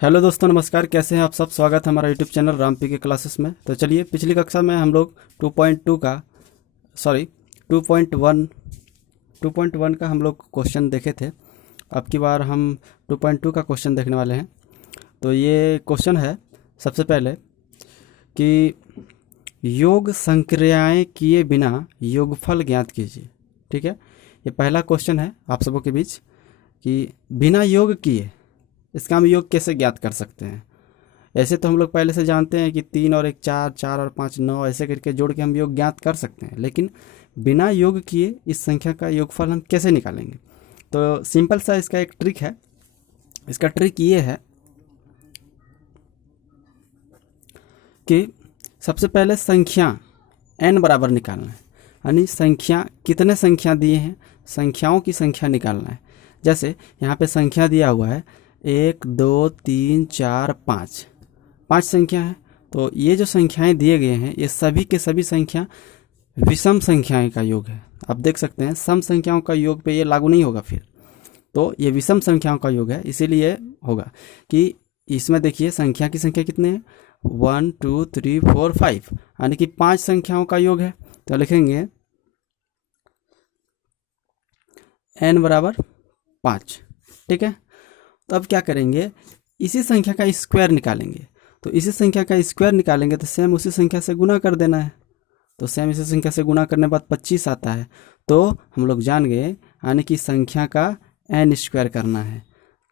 Hello दोस्तों, नमस्कार। कैसे हैं आप सब? स्वागत है हमारा यूट्यूब चैनल राम पी के क्लासेस में। तो चलिए, पिछली कक्षा में हम लोग 2.2 का सॉरी 2.1 2.1 का हम लोग क्वेश्चन देखे थे। अब की बार हम 2.2 का क्वेश्चन देखने वाले हैं। तो ये क्वेश्चन है सबसे पहले कि योग संक्रियाएं किए बिना योगफल ज्ञात कीजिए। ठीक है, ये पहला क्वेश्चन है आप सबों के बीच कि बिना योग किए इसका हम योग कैसे ज्ञात कर सकते हैं। ऐसे तो हम लोग पहले से जानते हैं कि 3 और 1 4, 4 और 5 9, ऐसे करके जोड़ के हम योग ज्ञात कर सकते हैं, लेकिन बिना योग किए इस संख्या का योगफल हम कैसे निकालेंगे। तो सिंपल सा इसका एक ट्रिक है। इसका ट्रिक ये है कि सबसे पहले संख्या n बराबर निकालना है, यानी संख्या कितने संख्या दिए हैं, संख्याओं की संख्या निकालना है। जैसे यहाँ पे संख्या दिया हुआ है 1 2 3 4 5, 5 संख्या है। तो ये जो संख्याएं दिए गए हैं ये सभी के सभी संख्या विषम संख्याएं का योग है। आप देख सकते हैं सम संख्याओं का योग पे ये लागू नहीं होगा फिर। तो ये विषम संख्याओं का योग है, इसीलिए होगा कि इसमें देखिए संख्या की संख्या कितने हैं, 1 2 3 4 5, यानी कि 5 संख्याओं का योग है। तो लिखेंगे n बराबर 5। ठीक है, तो अब क्या करेंगे, इसी संख्या का स्क्वायर निकालेंगे। तो इसी संख्या का स्क्वायर निकालेंगे तो सेम उसी संख्या से गुना कर देना है। तो सेम इसी संख्या से गुना करने के बाद 25 आता है। तो हम लोग जान गए, यानी कि संख्या का n स्क्वायर करना है।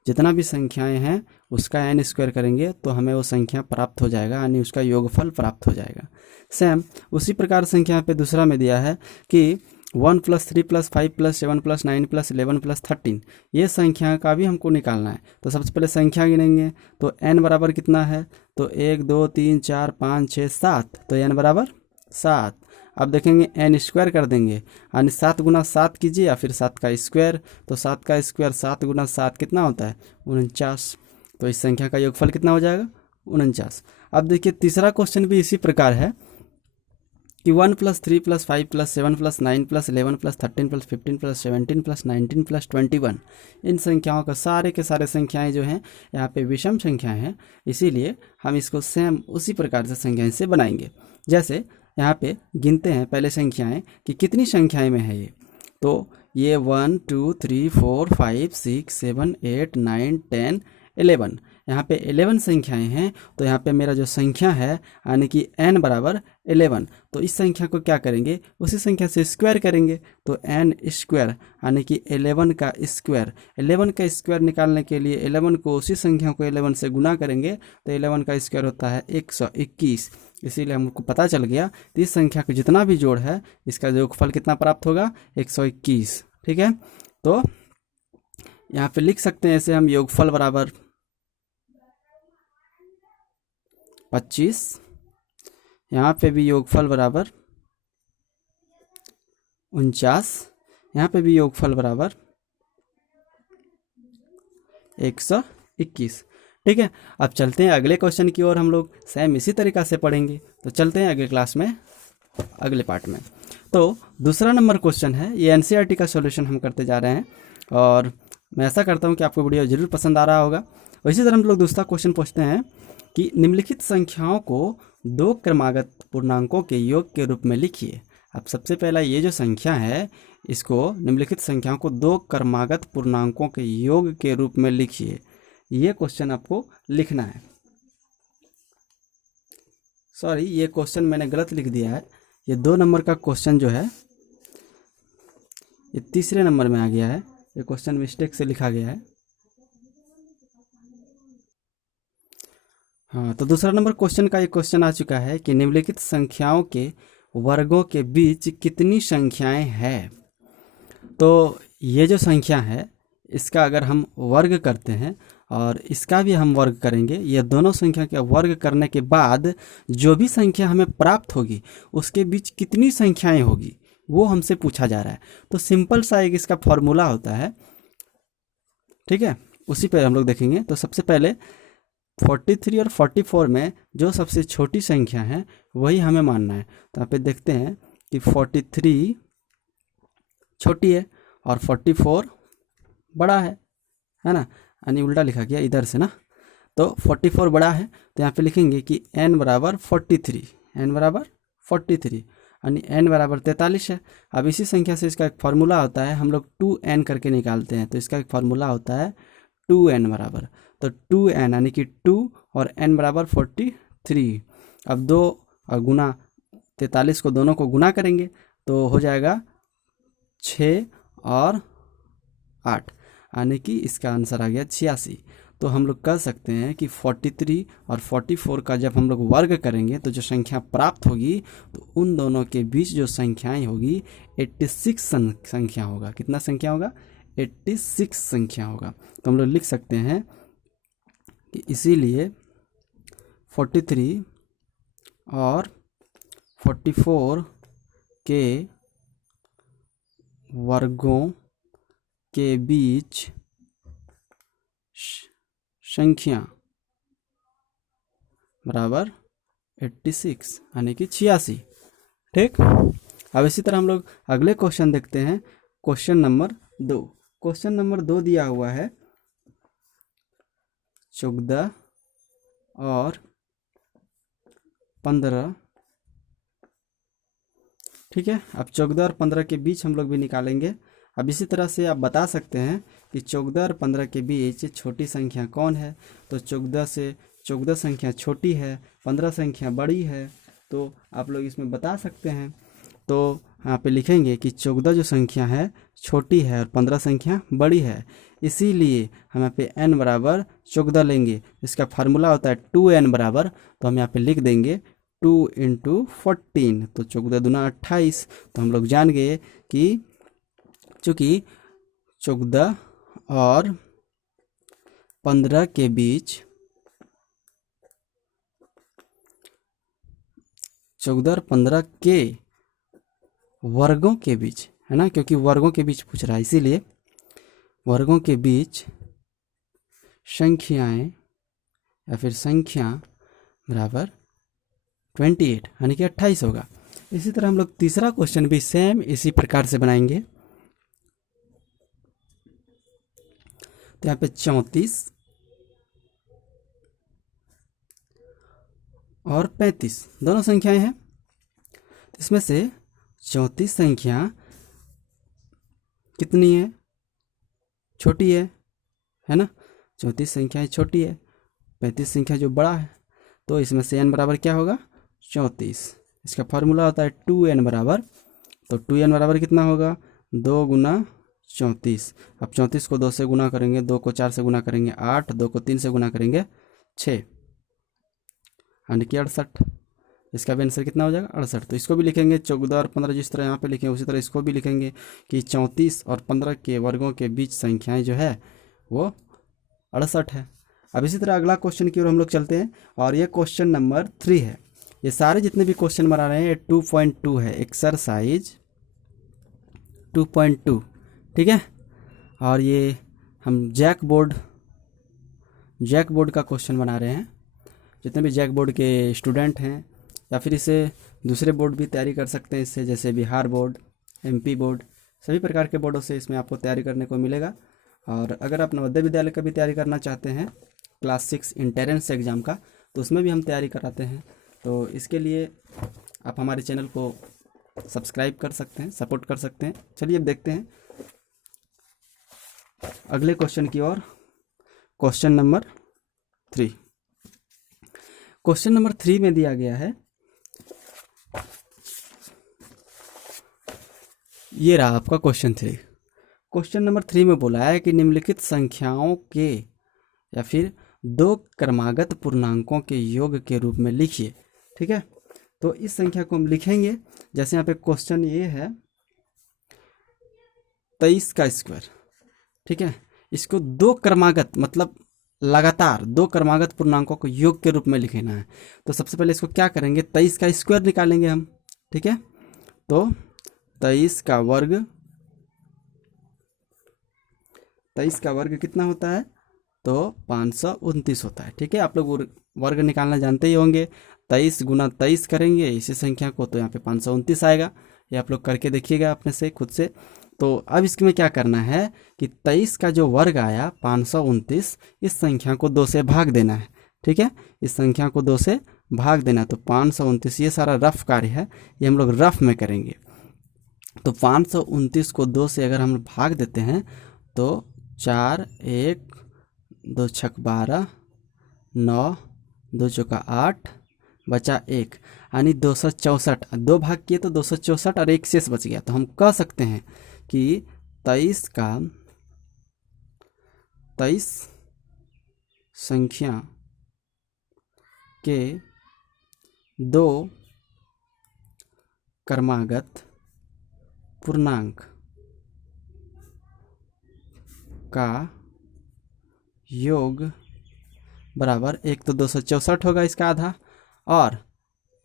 जितना भी संख्याएं हैं उसका n स्क्वायर करेंगे तो हमें वो संख्या प्राप्त हो जाएगा, यानी उसका योगफल प्राप्त हो जाएगा। सेम उसी प्रकार संख्या पे दूसरा में दिया है कि 1 + 3 + 5 + 7 + 9 + 11 + 13, ये संख्या का भी हमको निकालना है। तो सबसे पहले संख्या गिनेंगे। तो n बराबर कितना है, तो 1 2 3 4 5 6 7, तो n बराबर 7। अब देखेंगे n स्क्वायर कर देंगे, यानी 7 × 7 कीजिए या फिर 7 का स्क्वायर। तो 7 का स्क्वायर 7 × 7 कितना होता है, 49। तो इस संख्या का योगफल कितना हो जाएगा, 49। अब देखिए तीसरा क्वेश्चन भी इसी प्रकार है कि 1 + 3 + 5 + 7 + 9 + 11 + 13 + 15 + 17 + 19 + 21, इन संख्याओं का सारे के सारे संख्याएं जो हैं यहाँ पे विषम संख्याएं हैं, इसीलिए हम इसको सेम उसी प्रकार से संख्याएं से बनाएंगे। जैसे यहाँ पे गिनते हैं पहले संख्याएं कि कितनी संख्याएं में है ये। तो ये 1 2 3 4 5 6 7 8 9 10 11, यहाँ पे 11 संख्याएं हैं। तो यहाँ पे मेरा जो संख्या है यानी कि n बराबर 11, तो इस संख्या को क्या करेंगे, उसी संख्या से स्क्वायर करेंगे। तो n स्क्वायर यानी कि 11 का स्क्वायर, 11 का स्क्वायर निकालने के लिए 11 को उसी संख्या को 11 से गुना करेंगे। तो 11 का स्क्वायर होता है 121, इसीलिए हमको पता चल गया तो इस संख्या का जितना भी जोड़ है इसका योगफल कितना प्राप्त होगा, 121। ठीक है, तो यहाँ पे लिख सकते हैं ऐसे हम, योगफल बराबर 25, यहाँ पे भी योगफल बराबर 49, यहाँ पे भी योगफल बराबर 121। ठीक है, अब चलते हैं अगले क्वेश्चन की ओर। हम लोग सेम इसी तरीका से पढ़ेंगे। तो चलते हैं अगले क्लास में, अगले पार्ट में। तो दूसरा नंबर क्वेश्चन है, ये एनसीईआरटी का सॉल्यूशन हम करते जा रहे हैं और मैं ऐसा करता हूँ कि आपको वीडियो जरूर पसंद आ रहा होगा। इसी तरह हम लोग दूसरा क्वेश्चन पूछते हैं कि निम्नलिखित संख्याओं को 2 क्रमागत पूर्णांकों के योग के रूप में लिखिए। अब सबसे पहला ये जो संख्या है, इसको निम्नलिखित संख्याओं को 2 क्रमागत पूर्णांकों के योग के रूप में लिखिए। ये क्वेश्चन आपको लिखना है। सॉरी, ये क्वेश्चन मैंने गलत लिख दिया है। ये 2 नंबर का क्वेश्चन जो है ये तीसरे नंबर में आ गया है। ये क्वेश्चन मिस्टेक से लिखा गया है। हाँ, तो दूसरा नंबर क्वेश्चन का ये क्वेश्चन आ चुका है कि निम्नलिखित संख्याओं के वर्गों के बीच कितनी संख्याएं हैं। तो ये जो संख्या है इसका अगर हम वर्ग करते हैं और इसका भी हम वर्ग करेंगे, ये दोनों संख्या का वर्ग करने के बाद जो भी संख्या हमें प्राप्त होगी उसके बीच कितनी संख्याएं होगी वो हमसे पूछा जा रहा है। तो सिंपल सा एक इसका फॉर्मूला होता है। ठीक है, उसी पर हम लोग देखेंगे। तो सबसे पहले 43 और 44 में जो सबसे छोटी संख्या है वही हमें मानना है। तो यहाँ पे देखते हैं कि 43 छोटी है और 44 बड़ा है ना, यानी उल्टा लिखा गया इधर से ना। तो 44 बड़ा है, तो यहाँ पे लिखेंगे कि n बराबर 43, n बराबर 43 यानी n बराबर 43 है। अब इसी संख्या से इसका एक फार्मूला होता है, हम लोग 2n करके निकालते हैं, तो इसका एक फार्मूला होता है 2n बराबर, तो 2n यानी कि 2 और n बराबर 43। अब 2 और गुना 43 को दोनों को गुना करेंगे तो हो जाएगा 6 और 8 यानी कि इसका आंसर आ गया 86। तो हम लोग कह सकते हैं कि 43 और 44 का जब हम लोग वर्ग करेंगे तो जो संख्या प्राप्त होगी तो उन दोनों के बीच जो संख्याएं होगी 86 संख्या होगा। कितना संख्या होगा? 86 संख्या होगा। तो हम लोग लिख सकते हैं कि इसीलिए 43 और 44 के वर्गों के बीच संख्या बराबर 86 यानी कि 86। ठीक, अब इसी तरह हम लोग अगले क्वेश्चन देखते हैं। क्वेश्चन नंबर 2, क्वेश्चन नंबर 2 दिया हुआ है 14 और 15। ठीक है, अब 14 और 15 के बीच हम लोग भी निकालेंगे। अब इसी तरह से आप बता सकते हैं कि 14 और 15 के बीच छोटी संख्या कौन है, तो 14 से 14 संख्या छोटी है, 15 संख्या बड़ी है, तो आप लोग इसमें बता सकते हैं। तो यहाँ पे लिखेंगे कि 14 जो संख्या है छोटी है और 15 संख्या बड़ी है, इसीलिए हम यहाँ पे n बराबर 14 लेंगे। इसका फार्मूला होता है 2n बराबर, तो हम यहाँ पे लिख देंगे 2 × 14, तो 14 दूना 28। तो हम लोग जान गए कि चूँकि 14 और 15 के बीच 14 और 15 के वर्गों के बीच है ना, क्योंकि वर्गों के बीच पूछ रहा है, इसीलिए वर्गों के बीच संख्याएं या फिर संख्या बराबर 28 यानी कि 28 होगा। इसी तरह हम लोग तीसरा क्वेश्चन भी सेम इसी प्रकार से बनाएंगे। तो यहाँ पे 34 और 35 दोनों संख्याएं हैं। इसमें से 34 संख्या कितनी है? छोटी है ना, 34 संख्या छोटी है, 35 संख्या जो बड़ा है। तो इसमें से n बराबर क्या होगा? 34। इसका फार्मूला होता है 2n बराबर, तो 2n बराबर कितना होगा? 2 × 34। अब 34 को 2 से गुना करेंगे, 2 को 4 से गुना करेंगे 8, 2 को 3 से गुना करेंगे 6 यानी कि 68। इसका भी आंसर कितना हो जाएगा? 68। तो इसको भी लिखेंगे 14 और 15 जिस तरह यहाँ पे लिखे उसी तरह इसको भी लिखेंगे कि 34 और 15 के वर्गों के बीच संख्याएं जो है वो 68 है। अब इसी तरह अगला क्वेश्चन की ओर हम लोग चलते हैं और ये क्वेश्चन नंबर 3 है। ये सारे जितने भी क्वेश्चन बना रहे हैं 2.2 है, एक्सरसाइज 2.2। ठीक है, और ये हम जैक बोर्ड का क्वेश्चन बना रहे हैं। जितने भी जैक बोर्ड के स्टूडेंट हैं या फिर इसे दूसरे बोर्ड भी तैयारी कर सकते हैं इससे, जैसे बिहार बोर्ड, MP बोर्ड, सभी प्रकार के बोर्डों से इसमें आपको तैयारी करने को मिलेगा। और अगर आप नवोदय विद्यालय का भी तैयारी करना चाहते हैं क्लास 6 इंट्रेंस एग्ज़ाम का, तो उसमें भी हम तैयारी कराते हैं। तो इसके लिए आप हमारे चैनल को सब्सक्राइब कर सकते हैं, सपोर्ट कर सकते हैं। चलिए अब देखते हैं अगले क्वेश्चन की ओर। क्वेश्चन नंबर 3, क्वेश्चन नंबर 3 में दिया गया है, ये रहा आपका क्वेश्चन 3। क्वेश्चन नंबर 3 में बोला है कि निम्नलिखित संख्याओं के या फिर 2 क्रमागत पूर्णांकों के योग के रूप में लिखिए। ठीक है, तो इस संख्या को हम लिखेंगे, जैसे यहाँ पे क्वेश्चन ये है 23 का स्क्वायर। ठीक है, इसको 2 क्रमागत मतलब लगातार 2 क्रमागत पूर्णांकों को योग के रूप में लिखना है। तो सबसे पहले इसको क्या करेंगे? 23 का स्क्वायर निकालेंगे हम। ठीक है, तो 23 का वर्ग कितना होता है? तो 529 होता है। ठीक है, आप लोग वर्ग निकालना जानते ही होंगे। 23 × 23 करेंगे इसी संख्या को, तो यहाँ पे 529 आएगा। ये आप लोग करके देखिएगा अपने से खुद से। तो अब इसमें क्या करना है कि 23 का जो वर्ग आया 529, इस संख्या को 2 से भाग देना है। ठीक है, इस संख्या को 2 से भाग देना है। तो 529, ये सारा रफ कार्य है, ये हम लोग रफ में करेंगे। तो 529 को 2 से अगर हम भाग देते हैं तो 4, 1, 2 छक 12, 9, 2 चौका 8, बचा 1, यानी 264। 2 भाग किए तो 264 और 1 शेष बच गया। तो हम कह सकते हैं कि 23 संख्या के 2 क्रमागत पूर्णांक का योग बराबर, एक तो 264 होगा इसका आधा, और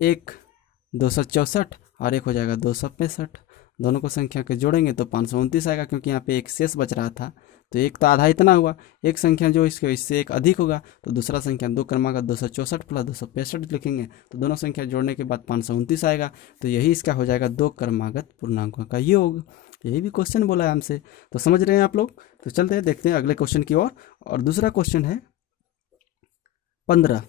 एक 264 और एक हो जाएगा 265। दोनों को संख्या के जोड़ेंगे तो 529 आएगा, क्योंकि यहाँ पे एक शेष बच रहा था। तो एक तो आधा इतना हुआ, एक संख्या जो इससे एक अधिक होगा, तो दूसरा संख्या 2 क्रमागत 264 प्लस 265 लिखेंगे, तो दोनों संख्या जोड़ने के बाद 529 आएगा। तो यही इसका हो जाएगा 2 क्रमागत पूर्णांकों का योग। यही भी क्वेश्चन बोला है हमसे, तो समझ रहे हैं आप लोग। तो चलते हैं, देखते हैं अगले क्वेश्चन की ओर। और दूसरा क्वेश्चन है 15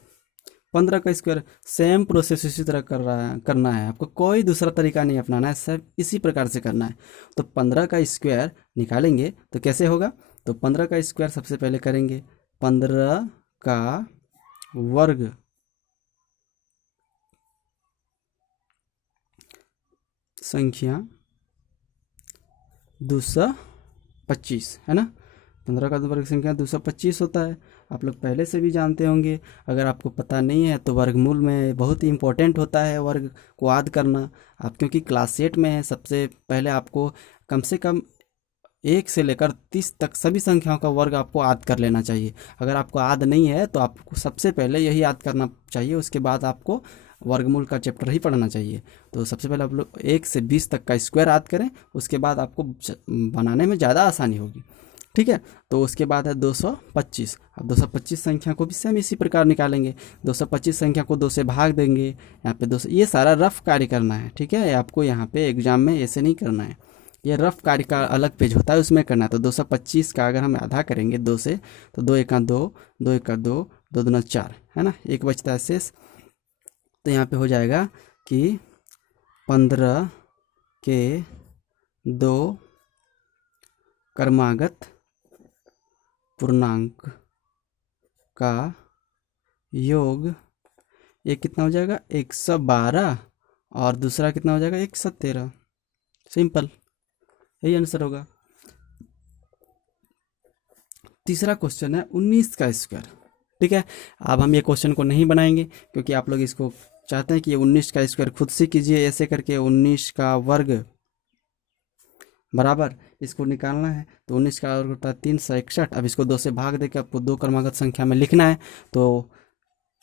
का स्क्वायर। सेम प्रोसेस इसी तरह करना है आपको, कोई दूसरा तरीका नहीं अपनाना है, सब इसी प्रकार से करना है। तो 15 का स्क्वायर निकालेंगे तो कैसे होगा? तो 15 का स्क्वायर सबसे पहले करेंगे 15 का वर्ग संख्या 225 है ना। 15 का वर्ग संख्या 225 होता है, आप लोग पहले से भी जानते होंगे। अगर आपको पता नहीं है तो वर्गमूल में बहुत ही इम्पोर्टेंट होता है वर्ग को याद करना। आप क्योंकि क्लास 8 में है, सबसे पहले आपको कम से कम 1 से लेकर 30 तक सभी संख्याओं का वर्ग आपको याद कर लेना चाहिए। अगर आपको याद नहीं है तो आपको सबसे पहले यही याद करना चाहिए, उसके बाद आपको वर्गमूल का चैप्टर ही पढ़ना चाहिए। तो सबसे पहले आप लोग 1 से 20 तक का स्क्वायर याद करें, उसके बाद आपको बनाने में ज़्यादा आसानी होगी। ठीक है, तो उसके बाद है 225। अब 225 संख्या को भी सेम इसी प्रकार निकालेंगे। 225 संख्या को 2 से भाग देंगे, यहाँ पे 200। ये सारा रफ कार्य करना है, ठीक है, आपको यहाँ पे एग्जाम में ऐसे नहीं करना है। ये रफ कार्य का अलग पेज होता है, उसमें करना है। तो 225 का अगर हम आधा करेंगे 2 से, तो 2 1 2, 2 1 2, 2 2 4 है ना, एक बचता है शेष। तो यहाँ पे हो जाएगा कि 15 के 2 क्रमागत पूर्णांक का योग, ये कितना हो जाएगा 112, और दूसरा कितना हो जाएगा 113। सिंपल, यही आंसर होगा। तीसरा क्वेश्चन है 19 का स्क्वायर। ठीक है, अब हम ये क्वेश्चन को नहीं बनाएंगे क्योंकि आप लोग इसको चाहते हैं कि ये 19 का स्क्वायर खुद से कीजिए, ऐसे करके 19 का वर्ग बराबर इसको निकालना है। तो 19 का वर्ग होता है 361। अब इसको 2 से भाग देकर आपको 2 क्रमागत संख्या में लिखना है, तो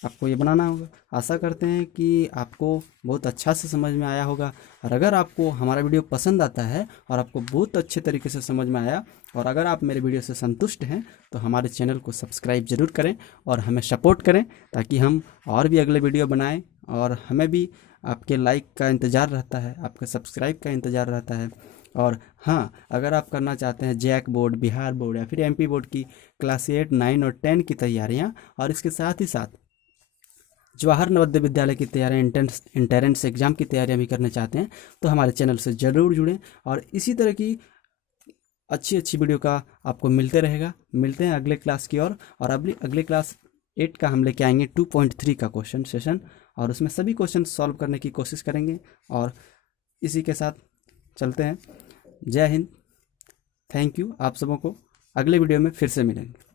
आपको ये बनाना होगा। आशा करते हैं कि आपको बहुत अच्छा से समझ में आया होगा। और अगर आपको हमारा वीडियो पसंद आता है और आपको बहुत अच्छे तरीके से समझ में आया, और अगर आप मेरे वीडियो से संतुष्ट हैं, तो हमारे चैनल को सब्सक्राइब ज़रूर करें और हमें सपोर्ट करें, ताकि हम और भी अगले वीडियो बनाएं। और हमें भी आपके लाइक का इंतज़ार रहता है, आपके सब्सक्राइब का इंतज़ार रहता है। और हाँ, अगर आप करना चाहते हैं जैक बोर्ड, बिहार बोर्ड या फिर MP बोर्ड की क्लास 8, 9 और 10 की तैयारियाँ, और इसके साथ ही साथ जवाहर नवोदय विद्यालय की तैयारियाँ, एंट्रेंस एग्जाम की तैयारियाँ भी करना चाहते हैं, तो हमारे चैनल से ज़रूर जुड़ें। और इसी तरह की अच्छी वीडियो का आपको मिलते रहेगा। मिलते हैं अगले क्लास की ओर। और अगले क्लास 8 का हम लेके आएंगे 2.3 का क्वेश्चन सेशन, और उसमें सभी क्वेश्चन सॉल्व करने की कोशिश करेंगे। और इसी के साथ चलते हैं। जय हिंद, थैंक यू। आप सबों को अगले वीडियो में फिर से मिलेंगे।